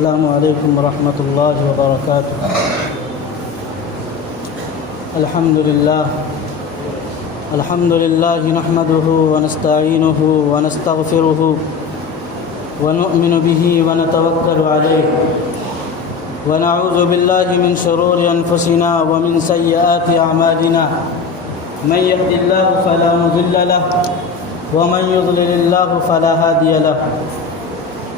السلام علیکم ورحمۃ اللہ وبرکاتہ۔ الحمد للہ نحمده ونستعینه ونستغفره ونؤمن به ونتوکل علیہ ونعوذ باللہ من شرور انفسنا ومن سیئات اعمالنا من يهد الله فلا مضل له ومن يضلل الله فلا هادي له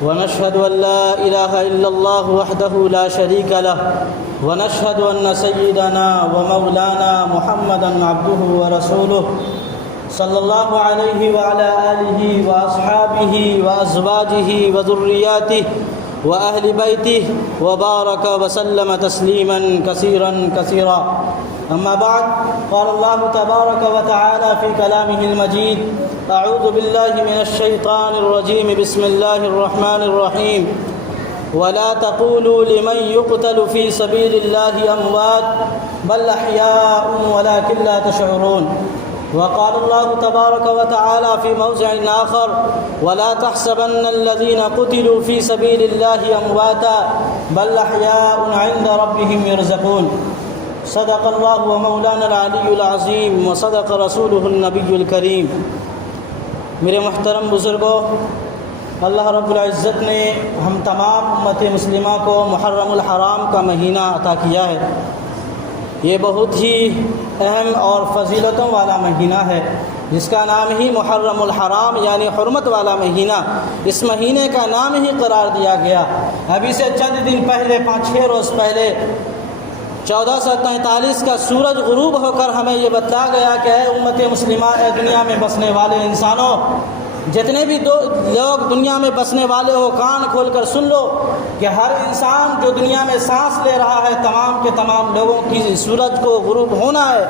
ونشهد أن لا إله إلا الله وحده لا شريك له ونشهد أن سيدنا ومولانا محمدا عبده ورسوله صلى الله عليه وعلى آله وأصحابه وأزواجه وذرياته وأهل بيته وبارك وسلم تسليما كثيرا أما بعد، قال الله تبارك وتعالى في كلامه المجيد: أعوذ بالله من الشيطان الرجيم، بسم الله الرحمن الرحيم، ولا تقولوا لمن يقتل في سبيل الله أموات بل أحياء ولكن لا تشعرون. وقال الله تبارك وتعالى في موضع آخر: ولا تحسبن الذين قتلوا في سبيل الله أمواتا بل أحياء عند ربهم يرزقون. صدق الله ومولانا العلي العظيم وصدق رسوله النبي الكريم. میرے محترم بزرگوں، اللہ رب العزت نے ہم تمام امت مسلمہ کو محرم الحرام کا مہینہ عطا کیا ہے۔ یہ بہت ہی اہم اور فضیلتوں والا مہینہ ہے، جس کا نام ہی محرم الحرام یعنی حرمت والا مہینہ، اس مہینے کا نام ہی قرار دیا گیا۔ ابھی سے چند دن پہلے 5-6 روز پہلے 1443 کا سورج غروب ہو کر ہمیں یہ بتلایا گیا کہ اے امت مسلمہ، اے دنیا میں بسنے والے انسانوں، جتنے بھی لوگ دنیا میں بسنے والے ہو، کان کھول کر سن لو کہ ہر انسان جو دنیا میں سانس لے رہا ہے، تمام کے تمام لوگوں کی سورج کو غروب ہونا ہے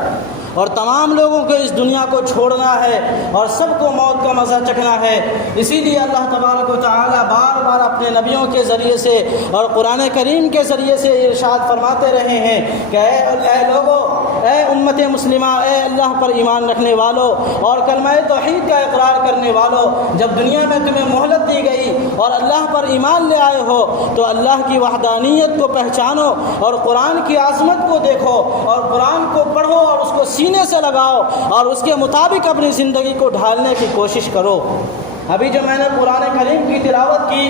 اور تمام لوگوں کو اس دنیا کو چھوڑنا ہے اور سب کو موت کا مزہ چکھنا ہے۔ اسی لیے اللہ تبارک و تعالی بار بار اپنے نبیوں کے ذریعے سے اور قرآن کریم کے ذریعے سے ارشاد فرماتے رہے ہیں کہ اے لوگوں، اے امت مسلمہ، اے اللہ پر ایمان رکھنے والوں اور کلمہ توحید کا اقرار کرنے والوں، جب دنیا میں تمہیں مہلت دی گئی اور اللہ پر ایمان لے آئے ہو تو اللہ کی وحدانیت کو پہچانو اور قرآن کی عظمت کو دیکھو اور قرآن کو پڑھو اور اس کو سینے سے لگاؤ اور اس کے مطابق اپنی زندگی کو ڈھالنے کی کوشش کرو۔ ابھی جو میں نے قرآن کریم کی تلاوت کی،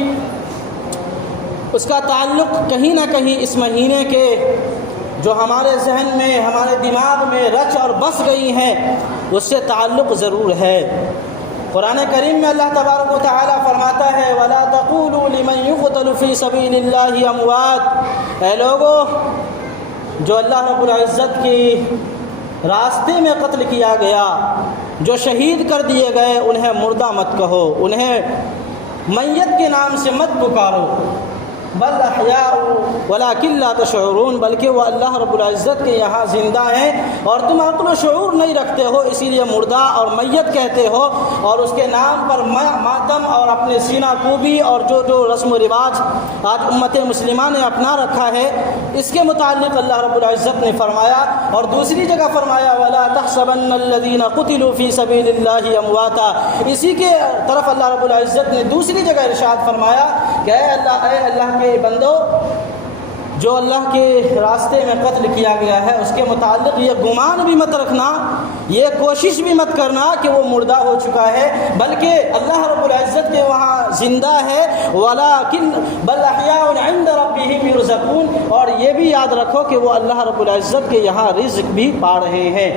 اس کا تعلق کہیں نہ کہیں اس مہینے کے جو ہمارے ذہن میں، ہمارے دماغ میں رچ اور بس گئی ہیں، اس سے تعلق ضرور ہے۔ قرآن کریم میں اللہ تبارک و تعالی فرماتا ہے: وَلَا تَقُولُوا لِمَنْ يُقْتَلُ فِي سَبِيلِ اللَّهِ أَمْوَاتٌ، اے لوگو، جو اللہ رب العزت کی راستے میں قتل کیا گیا، جو شہید کر دیے گئے، انہیں مردہ مت کہو، انہیں میت کے نام سے مت پکارو، بل احیاء ولکن لا تشعرون، بلکہ وہ اللہ رب العزت کے یہاں زندہ ہیں اور تم عقل و شعور نہیں رکھتے ہو، اسی لیے مردہ اور میت کہتے ہو اور اس کے نام پر ماتم اور اپنے سینہ کوبی اور جو رسم و رواج آج امت مسلمہ نے اپنا رکھا ہے، اس کے متعلق اللہ رب العزت نے فرمایا۔ اور دوسری جگہ فرمایا: وَلَا تَحْسَبَنَّ الَّذِينَ قُتِلُوا فِي سَبِيلِ اللَّهِ أَمْوَاتًا، اسی کے طرف اللہ رب العزت نے دوسری جگہ ارشاد فرمایا کہ اے اللہ کے بندو، جو اللہ کے راستے میں قتل کیا گیا ہے، اس کے متعلق یہ گمان بھی مت رکھنا، یہ کوشش بھی مت کرنا کہ وہ مردہ ہو چکا ہے، بلکہ اللہ رب العزت کے وہاں زندہ ہے۔ وَلَٰكِنْ بَلْ أَحْيَاءٌ عِندَ رَبِّهِمْ يُرْزَقُونَ، اور یہ بھی یاد رکھو کہ وہ اللہ رب العزت کے یہاں رزق بھی پا رہے ہیں۔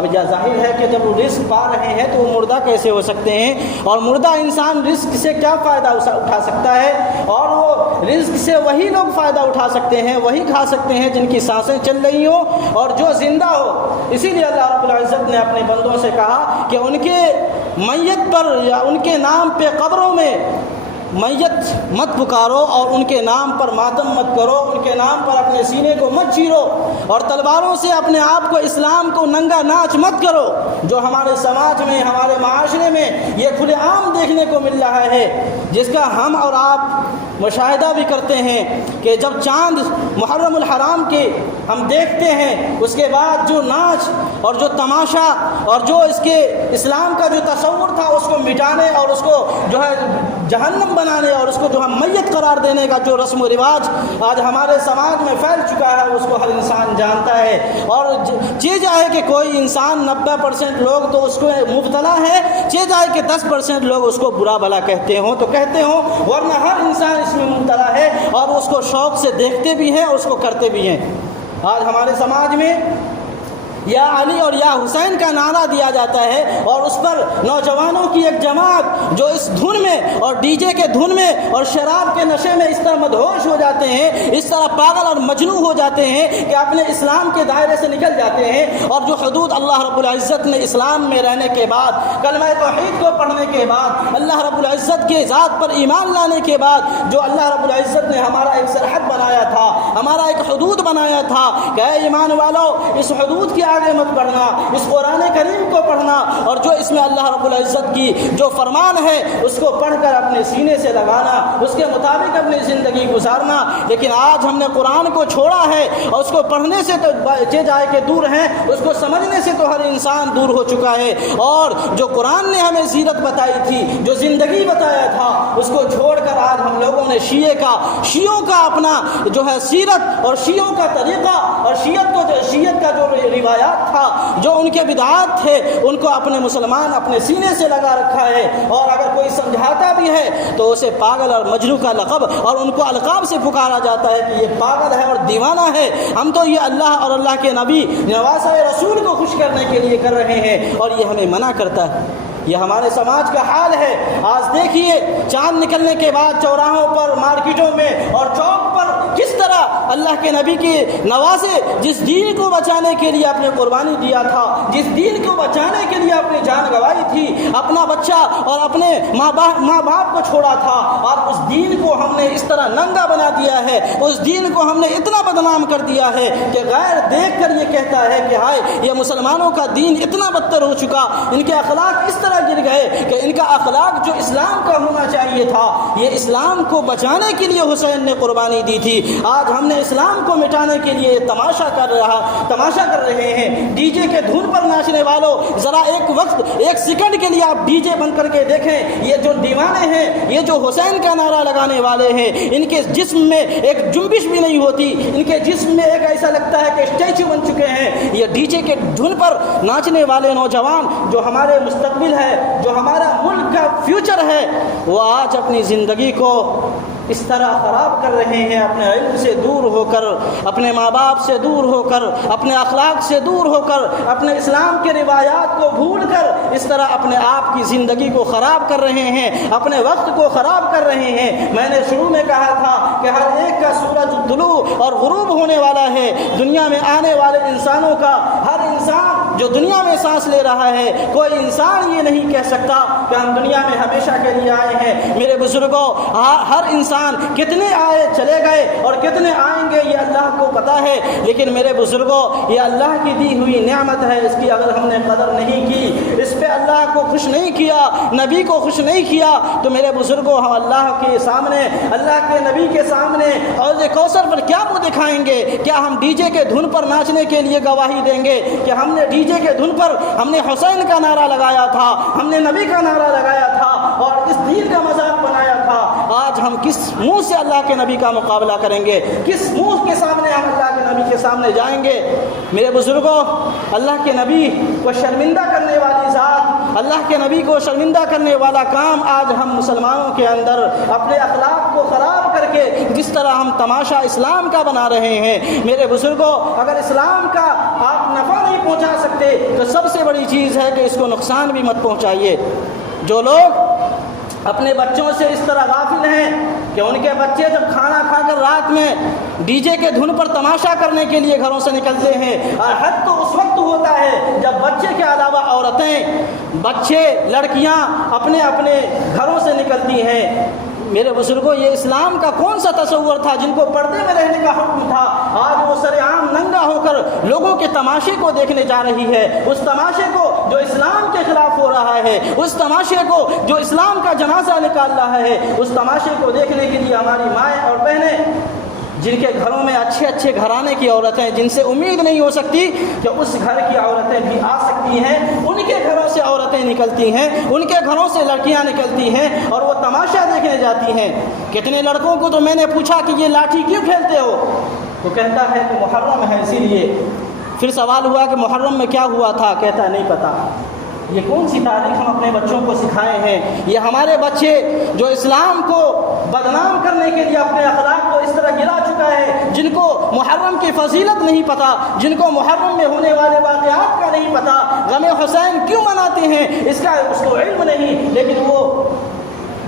اب یہ ظاہر ہے کہ جب وہ رزق پا رہے ہیں تو وہ مردہ کیسے ہو سکتے ہیں، اور مردہ انسان رزق سے کیا فائدہ اٹھا سکتا ہے، اور وہ رزق سے وہی لوگ فائدہ اٹھا سکتے ہیں، وہی کھا سکتے ہیں جن کی سانسیں چل رہی ہوں اور جو زندہ ہو۔ اسی لیے اللہ رب العزت نے اپنے بندوں سے کہا کہ ان کے میت پر یا ان کے نام پہ قبروں میں میت مت پکارو اور ان کے نام پر ماتم مت کرو، ان کے نام پر اپنے سینے کو مت چیرو اور تلواروں سے اپنے آپ کو، اسلام کو ننگا ناچ مت کرو، جو ہمارے سماج میں، ہمارے معاشرے میں یہ کھلے عام دیکھنے کو مل رہا ہے، جس کا ہم اور آپ مشاہدہ بھی کرتے ہیں کہ جب چاند محرم الحرام کے ہم دیکھتے ہیں، اس کے بعد جو ناچ اور جو تماشا اور جو اس کے اسلام کا جو تصور تھا اس کو مٹانے اور اس کو جو ہے جہنم بنانے اور اس کو جو ہم میت قرار دینے کا جو رسم و رواج آج ہمارے سماج میں پھیل چکا ہے اس کو ہر انسان جانتا ہے۔ اور چیز ہے کہ کوئی انسان 90% لوگ تو اس کو مبتلا ہے، چیز ہے کہ 10% لوگ اس کو برا بھلا کہتے ہوں تو کہتے ہوں، ورنہ ہر انسان اس میں مبتلا ہے اور اس کو شوق سے دیکھتے بھی ہیں اور اس کو کرتے بھی ہیں۔ آج ہمارے سماج میں یا علی اور یا حسین کا نعرہ دیا جاتا ہے اور اس پر نوجوانوں کی ایک جماعت جو اس دھن میں اور ڈی جے کے دھن میں اور شراب کے نشے میں اس طرح مدہوش ہو جاتے ہیں، اس طرح پاگل اور مجنون ہو جاتے ہیں کہ اپنے اسلام کے دائرے سے نکل جاتے ہیں، اور جو حدود اللہ رب العزت نے اسلام میں رہنے کے بعد، کلمہ توحید کو پڑھنے کے بعد، اللہ رب العزت کے ذات پر ایمان لانے کے بعد جو اللہ رب العزت نے ہمارا ایک سرحد بنایا تھا، ہمارا ایک حدود بنایا تھا کہ اے ایمان والو اس حدود کی آگے مت بڑھنا، اس قرآن کریم کو پڑھنا اور جو اس میں اللہ رب العزت کی جو فرمان ہے اس کو پڑھ کر اپنے سینے سے لگانا، اس کے مطابق اپنی زندگی گزارنا۔ لیکن آج ہم نے قرآن کو چھوڑا ہے اور اس کو پڑھنے سے تو جائے کہ دور ہیں، اس کو سمجھنے سے تو ہر انسان دور ہو چکا ہے، اور جو قرآن نے ہمیں سیرت بتائی تھی، جو زندگی بتایا تھا، اس کو چھوڑ کر آج ہم لوگوں نے شیعوں کا اپنا جو ہے سیرت اور شیعوں کا طریقہ اور شیعت کا جو روایات تھا، جو ان کے بدعات تھے، ان کو اپنے مسلمان اپنے سینے سے لگا رکھا ہے، اور اگر کوئی سمجھاتا بھی ہے تو اسے پاگل اور مجنون کا لقب اور ان کو القاب سے پکارا جاتا ہے کہ یہ پاگل ہے اور دیوانہ ہے، ہم تو یہ اللہ اور اللہ کے نبی نواسہ رسول کو خوش کرنے کے لیے کر رہے ہیں اور یہ ہمیں منع کرتا ہے۔ یہ ہمارے سماج کا حال ہے۔ آج دیکھیے چاند نکلنے کے بعد چوراہوں پر، مارکیٹوں میں اور چوک پر کس طرح اللہ کے نبی کے نواسے جس دین کو بچانے کے لیے اپنے قربانی دیا تھا، جس دین کو بچانے کے لیے اپنی جان گنوائی تھی، اپنا بچہ اور اپنے ماں باپ کو چھوڑا تھا، اور اس دین کو ہم نے اس طرح ننگا بنا دیا ہے، اس دین کو ہم نے اتنا بدنام کر دیا ہے کہ غیر دیکھ کر یہ کہتا ہے کہ ہائے یہ مسلمانوں کا دین اتنا بدتر ہو چکا، ان کے اخلاق اس طرح گر گئے کہ ان کا اخلاق جو اسلام کا ہونا چاہیے تھا، یہ اسلام کو بچانے کے لیے حسین نے قربانی دی تھی، آج ہم نے اسلام کو مٹانے کے لیے تماشا کر رہے ہیں۔ ڈی جے کے دھن پر ناچنے والوں، ذرا ایک سیکنڈ کے لیے آپ ڈی جے بند کر کے دیکھیں، یہ جو دیوانے ہیں، یہ جو حسین کا نعرہ لگانے والے ہیں، ان کے جسم میں ایک جنبش بھی نہیں ہوتی، ان کے جسم میں ایک ایسا لگتا ہے کہ اسٹیچو بن چکے ہیں۔ یہ ڈی جے کے دھن پر ناچنے والے نوجوان جو ہمارے مستقبل ہے، جو ہمارا ملک کا فیوچر ہے، وہ آج اپنی زندگی کو اس طرح خراب کر رہے ہیں، اپنے علم سے دور ہو کر، اپنے ماں باپ سے دور ہو کر، اپنے اخلاق سے دور ہو کر، اپنے اسلام کے روایات کو بھول کر اس طرح اپنے آپ کی زندگی کو خراب کر رہے ہیں، اپنے وقت کو خراب کر رہے ہیں۔ میں نے شروع میں کہا تھا کہ ہر ایک کا سورج طلوع اور غروب ہونے والا ہے، دنیا میں آنے والے انسانوں کا، ہر انسان جو دنیا میں سانس لے رہا ہے، کوئی انسان یہ نہیں کہہ سکتا کہ ہم دنیا میں ہمیشہ کے لیے آئے ہیں۔ میرے بزرگوں، ہر انسان کتنے آئے چلے گئے اور کتنے آئیں گے یہ اللہ کو پتا ہے، لیکن میرے بزرگوں یہ اللہ کی دی ہوئی نعمت ہے، اس کی اگر ہم نے قدر نہیں کی، اس پہ اللہ کو خوش نہیں کیا، نبی کو خوش نہیں کیا، تو میرے بزرگوں ہم اللہ کے سامنے، اللہ کے نبی کے سامنے حوض کوثر پر کیا منہ دکھائیں گے؟ کیا ہم ڈی جے کے دھن پر ناچنے کے لیے گواہی دیں گے کہ ہم نے ڈی جے کے دھن پر ہم نے حسین کا نعرہ لگایا تھا، ہم نے نبی کا نعرہ لگایا تھا اور اس دین کا مذاق بنایا تھا؟ آج ہم کس منہ سے اللہ کے نبی کا مقابلہ کریں گے؟ کس منہ کے سامنے ہم اللہ کے نبی کے سامنے جائیں گے؟ میرے بزرگوں، اللہ کے نبی کو شرمندہ کرنے والی ذات، اللہ کے نبی کو شرمندہ کرنے والا کام آج ہم مسلمانوں کے اندر اپنے اخلاق کو خراب کر کے جس طرح ہم تماشا اسلام کا بنا رہے ہیں۔ میرے بزرگوں، اگر اسلام کا آپ نفع نہیں پہنچا سکتے تو سب سے بڑی چیز ہے کہ اس کو نقصان بھی مت پہنچائیے۔ جو لوگ اپنے بچوں سے اس طرح غافل ہیں کہ ان کے بچے جب کھانا کھا کر رات میں ڈی جے کے دھن پر تماشا کرنے کے لیے گھروں سے نکلتے ہیں، اور حد تو اس وقت ہوتا ہے جب بچے کے علاوہ عورتیں، بچے، لڑکیاں اپنے اپنے گھروں سے نکلتی ہیں۔ میرے بزرگوں، یہ اسلام کا کون سا تصور تھا جن کو پردے میں رہنے کا حکم تھا؟ آج وہ سر عام ننگا ہو کر لوگوں کے تماشے کو دیکھنے جا رہی ہے، اس تماشے کو جو اسلام کے خلاف ہو رہا ہے، اس تماشے کو جو اسلام کا جنازہ نکال رہا ہے، اس تماشے کو دیکھنے کے لیے ہماری مائیں اور بہنیں جن کے گھروں میں اچھے اچھے گھرانے کی عورتیں، جن سے امید نہیں ہو سکتی کہ اس گھر کی عورتیں بھی آ سکتی ہیں، ان کے گھروں سے عورتیں نکلتی ہیں، ان کے گھروں سے لڑکیاں نکلتی ہیں اور وہ تماشا دیکھنے جاتی ہیں۔ کتنے لڑکوں کو تو میں نے پوچھا کہ یہ لاٹھی کیوں کھیلتے ہو؟ تو کہتا ہے کہ محرم ہے اسی لیے۔ پھر سوال ہوا کہ محرم میں کیا ہوا تھا؟ کہتا ہے نہیں پتہ۔ یہ کون سی تاریخ ہم اپنے بچوں کو سکھائے ہیں؟ یہ ہمارے بچے جو اسلام کو بدنام کرنے کے لیے اپنے اخلاق کو اس طرح گرا چکا ہے، جن کو محرم کی فضیلت نہیں پتہ، جن کو محرم میں ہونے والے واقعات کا نہیں پتہ، غم حسین کیوں مناتے ہیں اس کو علم نہیں، لیکن وہ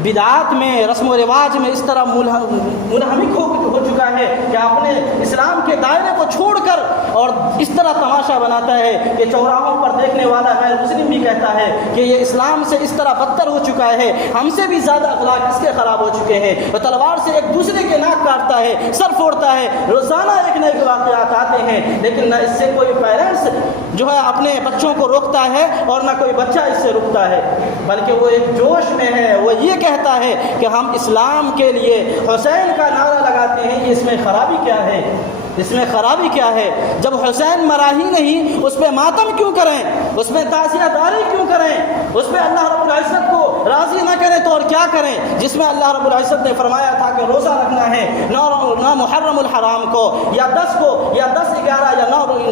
بدعات میں، رسم و رواج میں اس طرح منہمک ہو چکا ہے کہ اپنے اسلام کے دائرے کو چھوڑ کر اور اس طرح تماشا بناتا ہے کہ چوراہوں پر دیکھنے والا غیر مسلم بھی کہتا ہے کہ یہ اسلام سے اس طرح بدتر ہو چکا ہے، ہم سے بھی زیادہ اخلاق اس کے خراب ہو چکے ہیں۔ وہ تلوار سے ایک دوسرے کے ناک کاٹتا ہے، سر پھوڑتا ہے، روزانہ ایک نئے واقعات آتے ہیں، لیکن نہ اس سے کوئی پیرنٹس جو ہے اپنے بچوں کو روکتا ہے اور نہ کوئی بچہ اس سے رکتا ہے، بلکہ وہ ایک جوش میں ہے، وہ یہ کہتا ہے کہ ہم اسلام کے لیے حسین کا نعرہ لگاتے ہیں، اس میں خرابی کیا ہے؟ اس میں خرابی کیا ہے؟ جب حسین مرا ہی نہیں، اس پہ ماتم کیوں کریں؟ اس پہ تعزیہ داری کیوں کریں؟ اس پہ اللہ رب العزت کو راضی نہ کریں تو اور کیا کریں؟ جس میں اللہ رب العزت نے فرمایا تھا کہ روزہ رکھنا ہے نہ محرم الحرام کو یا 10 کو یا 10-11 یا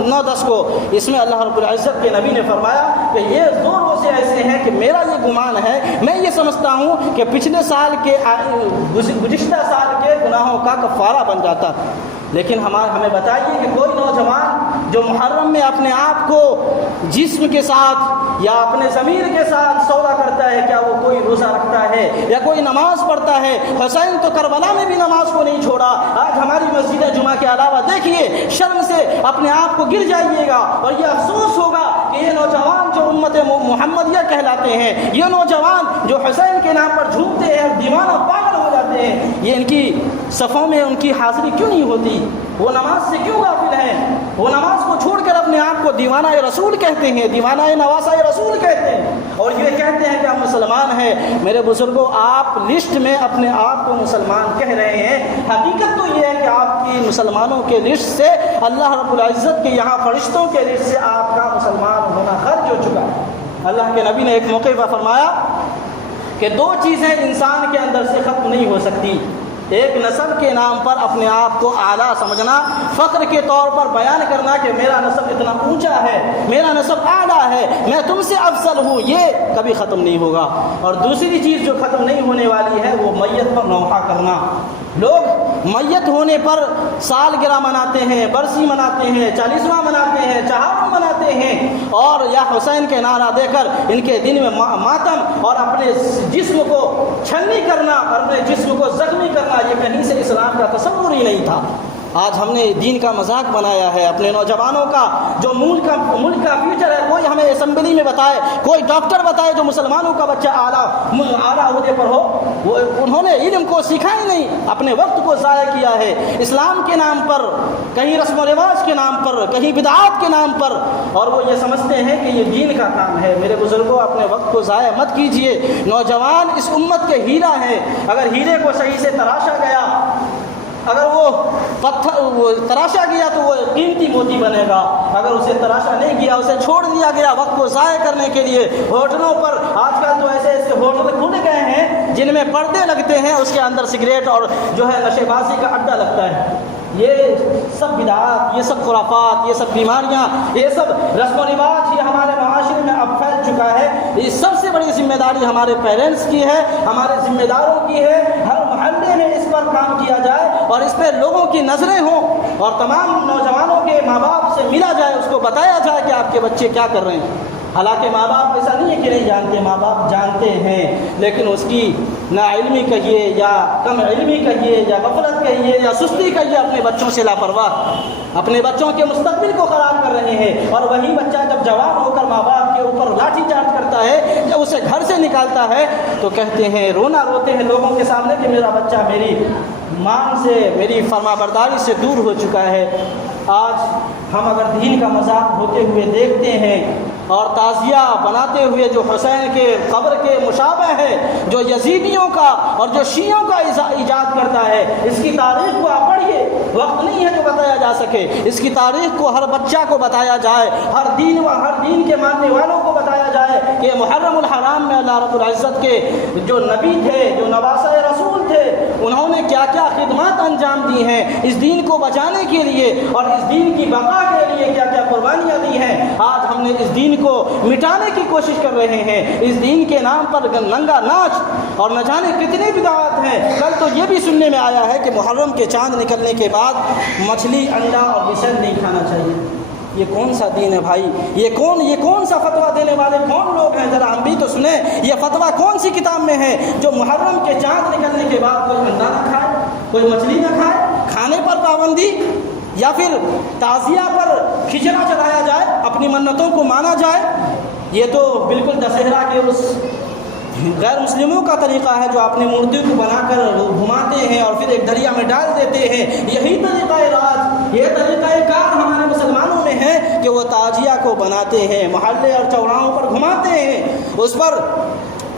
9-10 کو، اس میں اللہ رب العزت کے نبی نے فرمایا کہ یہ 2 روزے ایسے ہیں کہ میرا یہ گمان ہے، میں یہ سمجھتا ہوں کہ پچھلے سال کے گزشتہ سال کے گناہوں کا کفارہ بن جاتا۔ لیکن ہمیں بتائیے کہ کوئی نوجوان جو محرم میں اپنے آپ کو جسم کے ساتھ یا اپنے ضمیر کے ساتھ سودا کرتا ہے، کیا وہ کوئی روزہ رکھتا ہے یا کوئی نماز پڑھتا ہے؟ حسین تو کربلا میں بھی نماز کو نہیں چھوڑا۔ آج ہماری مسجد جمعہ کے علاوہ دیکھیے، شرم سے اپنے آپ کو گر جائیے گا اور یہ افسوس ہوگا کہ یہ نوجوان جو امت محمدیہ کہلاتے ہیں، یہ نوجوان جو حسین کے نام پر جھومتے ہیں، دیوانہ پاگل ہو جاتے ہیں، یہ ان کی صفوں میں ان کی حاضری کیوں نہیں ہوتی؟ وہ نماز سے کیوں غافل ہیں؟ وہ نماز کو چھوڑ کر اپنے آپ کو دیوانہ رسول کہتے ہیں، دیوانہ نواسہ رسول کہتے ہیں اور یہ کہتے ہیں کہ ہم مسلمان ہیں۔ میرے بزرگوں، آپ لسٹ میں اپنے آپ کو مسلمان کہہ رہے ہیں، حقیقت تو یہ ہے کہ آپ کی مسلمانوں کے لسٹ سے، اللہ رب العزت کے یہاں فرشتوں کے لسٹ سے آپ کا مسلمان ہونا خرچ ہو چکا ہے۔ اللہ کے نبی نے ایک موقع پر فرمایا کہ 2 چیزیں انسان کے اندر سے ختم نہیں ہو سکتی، ایک نسب کے نام پر اپنے آپ کو اعلیٰ سمجھنا، فخر کے طور پر بیان کرنا کہ میرا نسب اتنا اونچا ہے، میرا نسب اعلیٰ ہے، میں تم سے افضل ہوں، یہ کبھی ختم نہیں ہوگا۔ اور دوسری چیز جو ختم نہیں ہونے والی ہے وہ میت پر نوحہ کرنا۔ لوگ میت ہونے پر سالگرہ مناتے ہیں، برسی مناتے ہیں، 40واں مناتے ہیں، چہارم مناتے ہیں اور یا حسین کے نعرہ دے کر ان کے دن میں ماتم اور اپنے جسم کو چھلنی کرنا، اپنے جسم کو زخمی کرنا، یہ کہیں سے اسلام کا تصور ہی نہیں تھا۔ آج ہم نے دین کا مذاق بنایا ہے، اپنے نوجوانوں کا جو ملک کا فیوچر ہے۔ کوئی ہمیں اسمبلی میں بتائے، کوئی ڈاکٹر بتائے جو مسلمانوں کا بچہ اعلیٰ عہدے پر ہو، وہ انہوں نے علم کو سیکھا ہی نہیں، اپنے وقت کو ضائع کیا ہے اسلام کے نام پر، کہیں رسم و رواج کے نام پر، کہیں بدعات کے نام پر، اور وہ یہ سمجھتے ہیں کہ یہ دین کا کام ہے۔ میرے بزرگوں، اپنے وقت کو ضائع مت کیجیے۔ نوجوان اس امت کے ہیرا ہیں، اگر ہیرے کو صحیح سے تراشا گیا، اگر وہ تراشا گیا تو وہ قیمتی موتی بنے گا، اگر اسے تراشا نہیں گیا، اسے چھوڑ دیا گیا وقت کو ضائع کرنے کے لیے۔ ہوٹلوں پر آج کل تو ایسے ایسے ہوٹل کھل گئے ہیں جن میں پردے لگتے ہیں، اس کے اندر سگریٹ اور جو ہے نشے بازی کا اڈا لگتا ہے۔ یہ سب بدعات، یہ سب خرافات، یہ سب بیماریاں، یہ سب رسم و رواج، یہ ہمارے معاشرے میں اب پھیل چکا ہے۔ یہ سب سے بڑی ذمہ داری ہمارے پیرنٹس کی ہے، ہمارے ذمہ داروں کی ہے۔ ہر محلے میں اس پر کام کیا جائے اور اس پہ لوگوں کی نظریں ہوں اور تمام نوجوانوں کے ماں باپ سے ملا جائے، اس کو بتایا جائے کہ آپ کے بچے کیا کر رہے ہیں۔ حالانکہ ماں باپ ایسا نہیں ہے کہ نہیں جانتے، ماں باپ جانتے ہیں، لیکن اس کی نا علمی کہیے یا کم علمی کہیے یا غفلت کہیے یا سستی کہیے، اپنے بچوں سے لاپرواہ، اپنے بچوں کے مستقبل کو خراب کر رہے ہیں۔ اور وہی بچہ جب جوان ہو کر ماں باپ کے اوپر لاٹھی چارج کرتا ہے، جب اسے گھر سے نکالتا ہے تو کہتے ہیں، روتے ہیں لوگوں کے سامنے کہ میرا بچہ میری مان سے، میری فرما برداری سے دور ہو چکا ہے۔ آج ہم اگر دین کا مذاق ہوتے ہوئے دیکھتے ہیں اور تعزیہ بناتے ہوئے جو حسین کے قبر کے مشابہ ہے، جو یزیدیوں کا اور جو شیعوں کا ایجاد کرتا ہے، اس کی تاریخ کو آپ پڑھیے، وقت نہیں ہے جو بتایا جا سکے، اس کی تاریخ کو ہر بچہ کو بتایا جائے، ہر دین کے ماننے والوں کو بتایا جائے کہ محرم الحرام میں اللہ رب العزت کے جو نبی تھے، جو نواسۂ رسول تھے، انہوں نے کیا کیا خدمات انجام دی ہیں اس دین کو بچانے کے لیے اور اس دین کی بقا کے لیے، کیا کیا قربانیاں دی ہیں۔ آج ہم نے اس دین کو مٹانے کی کوشش کر رہے ہیں، اس دین کے نام پر ننگا ناچ اور نہ جانے کتنے بدعات ہیں۔ کل تو یہ بھی سننے میں آیا ہے کہ محرم کے چاند نکلنے کے بعد مچھلی، انڈا اور بسل نہیں کھانا چاہیے۔ یہ کون سا دین ہے بھائی؟ یہ کون سا فتویٰ دینے والے کون لوگ ہیں؟ ذرا ہم بھی تو سنیں، یہ فتویٰ کون سی کتاب میں ہے جو محرم کے چاند نکلنے کے بعد کوئی انڈا نہ کھائے، کوئی مچھلی نہ کھائے، کھانے پر پابندی، یا پھر تعزیہ پر کھچڑا چڑھایا جائے، اپنی منتوں کو مانا جائے؟ یہ تو بالکل دشہرا کے اس غیر مسلموں کا طریقہ ہے جو اپنی مورتی کو بنا کر گھماتے ہیں اور پھر ایک دریا میں ڈال دیتے ہیں۔ یہی طریقہ راج، یہ طریقہ کار ہمارے مسلمانوں میں ہے کہ وہ تعزیہ کو بناتے ہیں، محلے اور چوراہوں پر گھماتے ہیں، اس پر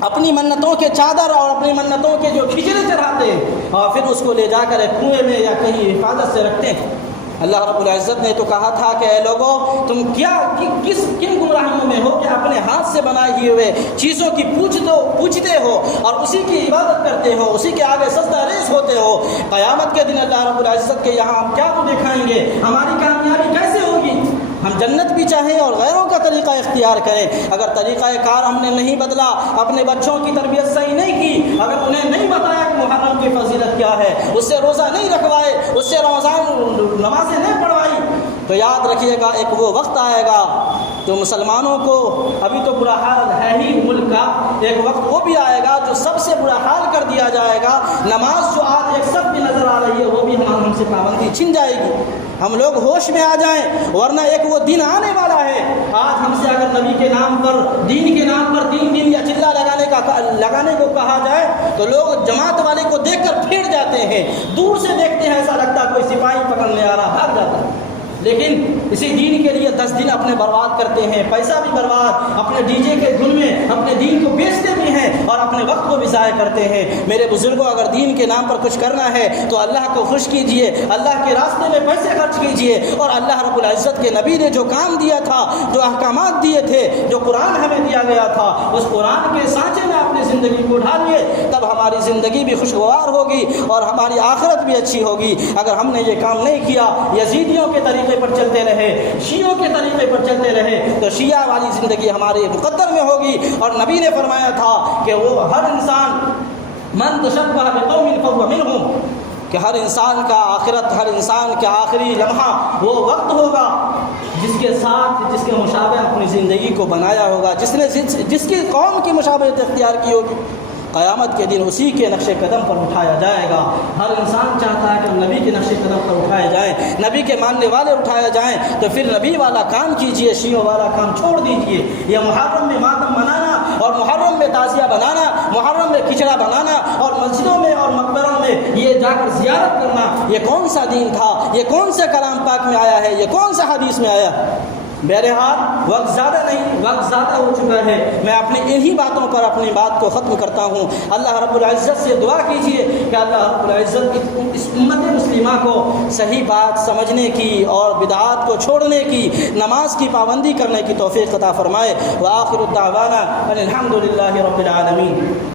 اپنی منتوں کے چادر اور اپنی منتوں کے جو کھچڑے چڑھاتے ہیں اور پھر اس کو لے جا کر ایک کنویں میں یا کہیں حفاظت سے رکھتے ہیں۔ اللہ رب العزت نے تو کہا تھا کہ اے لوگوں، تم کن گمراہیوں میں ہو کہ اپنے ہاتھ سے بنائی ہوئے چیزوں کی پوجتے ہو اور اسی کی عبادت کرتے ہو، اسی کے آگے سجدہ ریز ہوتے ہو۔ قیامت کے دن اللہ رب العزت کے یہاں ہم کیا تو دکھائیں گے؟ ہماری کامیابی کیسے ہوگی؟ ہم جنت بھی چاہیں اور غیروں کا طریقہ اختیار کریں، اگر طریقہ کار ہم نے نہیں بدلا، اپنے بچوں کی تربیت صحیح نہیں کی، اگر انہیں نہیں بتایا کہ محرم کی فضیلت کیا ہے، اس سے روزہ نہیں رکھوائے، اس سے رمضان نمازیں نہیں پڑھوائی، تو یاد رکھیے گا ایک وہ وقت آئے گا جو مسلمانوں کو، ابھی تو برا حال ہے ہی ملک کا، ایک وقت وہ بھی آئے گا جو سب سے برا حال کر دیا جائے گا۔ نماز جو آج ایک سب بھی نظر آ رہی ہے وہ بھی ہم سے پابندی چھن جائے گی، ہم لوگ ہوش میں آ جائیں، ورنہ ایک وہ دن آنے والا ہے۔ آج ہم سے اگر نبی کے نام پر، دین کے نام پر 3 دن یا چلا لگانے کو کہا جائے تو لوگ جماعت والے کو دیکھ کر پھر جاتے ہیں، دور سے دیکھتے ہیں ایسا لگتا کوئی سپاہی پکڑنے آ رہا، بھاگ جاتا ہے۔ لیکن اسی دین کے لیے 10 دن اپنے برباد کرتے ہیں، پیسہ بھی برباد، اپنے ڈی جے کے دھن میں اپنے دین کو بیچتے بھی ہیں اور اپنے وقت کو بھی ضائع کرتے ہیں۔ میرے بزرگوں، اگر دین کے نام پر کچھ کرنا ہے تو اللہ کو خوش کیجئے، اللہ کے راستے میں پیسے خرچ کیجئے، اور اللہ رب العزت کے نبی نے جو کام دیا تھا، جو احکامات دیے تھے، جو قرآن ہمیں دیا گیا تھا، اس قرآن کے سانچے میں اپنی زندگی کو ڈھالیے، تب ہماری زندگی بھی خوشگوار ہوگی اور ہماری آخرت بھی اچھی ہوگی۔ اگر ہم نے یہ کام نہیں کیا، یزیدیوں کے طریقے پر چلتے رہے، شیعوں کے طریقے پر چلتے رہے، تو شیعہ والی زندگی ہمارے مقدر میں ہوگی۔ اور نبی نے فرمایا تھا کہ وہ ہر انسان من تشبہ بقوم فهو منهم، کہ ہر انسان کا آخرت، ہر انسان کا آخری لمحہ وہ وقت ہوگا جس کے ساتھ، جس کے مشابہ اپنی زندگی کو بنایا ہوگا، جس کی قوم کی مشابہت اختیار کی ہوگی۔ قیامت کے دن اسی کے نقش قدم پر اٹھایا جائے گا۔ ہر انسان چاہتا ہے کہ نبی کے نقش قدم پر اٹھائے جائیں، نبی کے ماننے والے اٹھائے جائیں، تو پھر نبی والا کام کیجئے، شیعوں والا کام چھوڑ دیجئے۔ یہ محرم میں ماتم منانا اور محرم میں تعزیہ بنانا، محرم میں کھچڑا بنانا اور مسجدوں میں اور مقبروں میں یہ جا کر زیارت کرنا، یہ کون سا دین تھا؟ یہ کون سے کلام پاک میں آیا ہے؟ یہ کون سا حدیث میں آیا؟ بہرحال وقت زیادہ نہیں، وقت زیادہ ہو چکا ہے، میں اپنی انہی باتوں پر اپنی بات کو ختم کرتا ہوں۔ اللہ رب العزت سے دعا کیجئے کہ اللہ رب العزت اس امت مسلمہ کو صحیح بات سمجھنے کی اور بدعات کو چھوڑنے کی، نماز کی پابندی کرنے کی توفیق عطا فرمائے۔ وآخر الدعوانا ان الحمد للہ رب العالمین۔